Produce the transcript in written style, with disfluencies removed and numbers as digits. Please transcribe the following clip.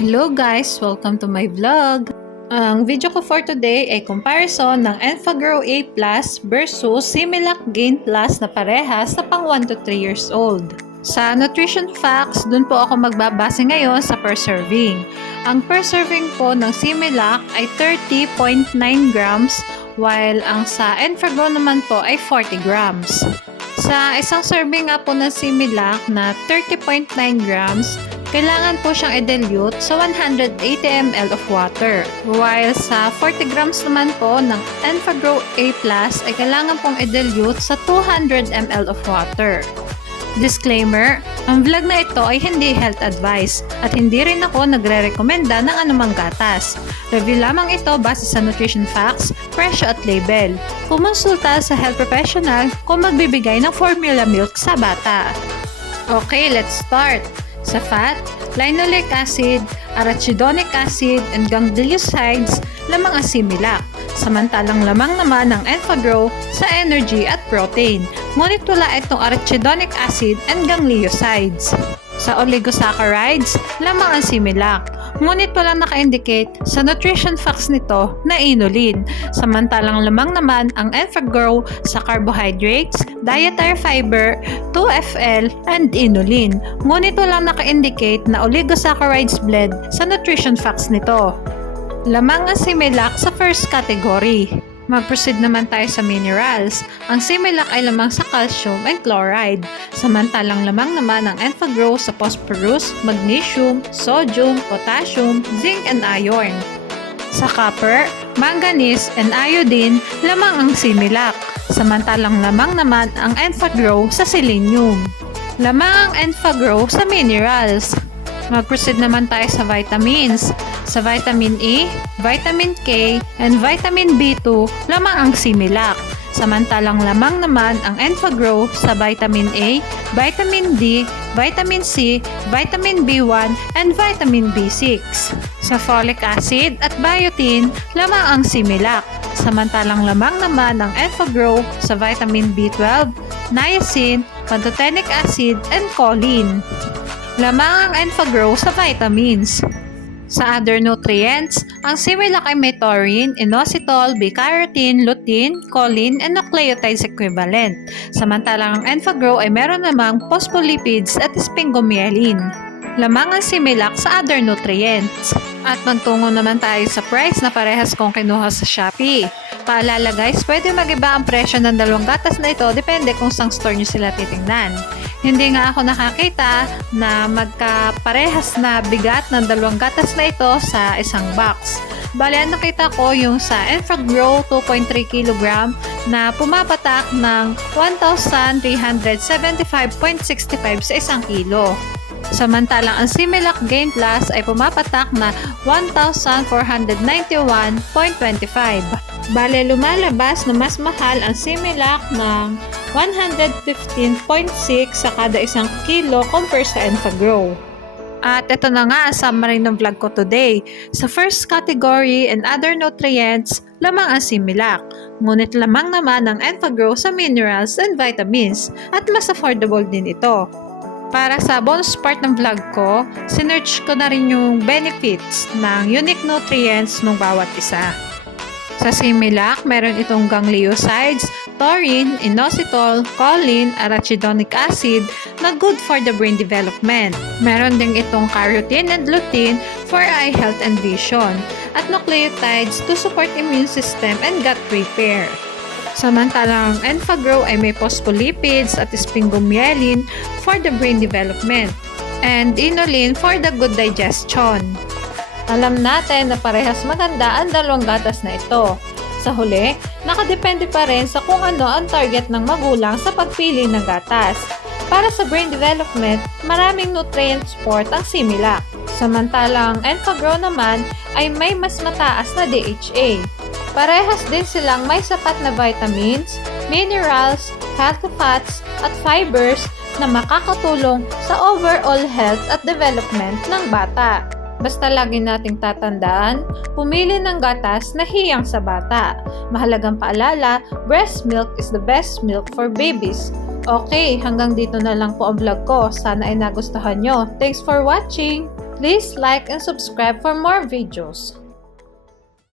Hello guys! Welcome to my vlog! Ang video ko for today ay comparison ng Enfagrow A Plus versus Similac Gain Plus na parehas sa pang 1 to 3 years old. Sa nutrition facts, dun po ako magbabase ngayon sa per serving. Ang per serving po ng Similac ay 30.9 grams while ang sa Enfagrow naman po ay 40 grams. Sa isang serving nga po ng Similac na 30.9 grams, kailangan po siyang i-dilute sa 180 ml of water. While sa 40 grams naman po ng Enfagrow A Plus ay kailangan pong i-dilute sa 200 ml of water. Disclaimer, ang vlog na ito ay hindi health advice at hindi rin ako nagre-rekomenda ng anumang gatas. Review lamang ito base sa nutrition facts, presyo at label. Kumonsulta sa health professional kung magbibigay ng formula milk sa bata. Okay, let's start! Sa fat, linoleic acid, arachidonic acid, and gangliosides lamang ang Similac. Samantalang lamang naman ng Enfagrow sa energy at protein. Ngunit wala itong arachidonic acid and gangliosides. Sa oligosaccharides, lamang ang Similac. Ngunit walang naka-indicate sa nutrition facts nito na inulin. Samantalang lamang naman ang Enfagrow sa carbohydrates, dietary fiber, 2FL, and inulin. Ngunit walang naka-indicate na oligosaccharides blend sa nutrition facts nito. Lamang ang Similac sa first category. Mag-proceed naman tayo sa minerals. Ang Similac ay lamang sa calcium and chloride. Samantalang lamang naman ang Enfagrow sa phosphorus, magnesium, sodium, potassium, zinc, and iron. Sa copper, manganese, and iodine, lamang ang Similac. Samantalang lamang naman ang Enfagrow sa selenium. Lamang ang Enfagrow sa minerals. Mag-proceed naman tayo sa vitamins. Sa vitamin E, vitamin K, and vitamin B2, lamang ang Similac. Samantalang lamang naman ang Enfagrow sa vitamin A, vitamin D, vitamin C, vitamin B1, and vitamin B6. Sa folic acid at biotin, lamang ang Similac. Samantalang lamang naman ang Enfagrow sa vitamin B12, niacin, pantothenic acid, and choline. Lamang ang Enfagrow sa vitamins. Sa other nutrients, ang Similac ay may taurine, inositol, beta-carotene, lutein, choline, and nucleotides equivalent. Samantalang ang Enfagrow ay meron namang phospholipids at sphingomyelin. Lamang ang Similac sa other nutrients. At magtungo naman tayo sa price na parehas kong kinuha sa Shopee. Paalala guys, pwede mag-iba ang presyo ng dalawang gatas na ito depende kung saan store nyo sila titingnan. Hindi nga ako nakakita na magkaparehas na bigat ng dalawang gatas na ito sa isang box. Bale, ang nakita ko yung sa Enfagrow 2.3 kg na pumapatak ng 1,375.65 sa isang kilo. Samantalang ang Similac Gain Plus ay pumapatak na 1,491.25. Bale, lumalabas na mas mahal ang Similac ng 115.6 sa kada isang kilo compare sa Enfagrow. At ito na nga ang summary ng vlog ko today. Sa first category and other nutrients, lamang ang Similac. Ngunit lamang naman ang Enfagrow sa minerals and vitamins at mas affordable din ito. Para sa bonus part ng vlog ko, sinearch ko na rin yung benefits ng unique nutrients ng bawat isa. Sa Similac, meron itong gangliosides, taurine, inositol, choline, arachidonic acid na good for the brain development. Meron ding itong carotene and lutein for eye health and vision, at nucleotides to support immune system and gut repair. Samantalang Enfagrow ay may phospholipids at sphingomyelin for the brain development, and inulin for the good digestion. Alam natin na parehas maganda ang dalawang gatas na ito. Sa huli, nakadepende pa rin sa kung ano ang target ng magulang sa pagpili ng gatas. Para sa brain development, maraming nutrient support ang Similac. Samantalang Enfagrow naman ay may mas mataas na DHA. Parehas din silang may sapat na vitamins, minerals, healthy fats, at fibers na makakatulong sa overall health at development ng bata. Basta lagi nating tatandaan, pumili ng gatas na hiyang sa bata. Mahalagang paalala, breast milk is the best milk for babies. Okay, hanggang dito na lang po ang vlog ko. Sana ay nagustuhan nyo. Thanks for watching! Please like and subscribe for more videos.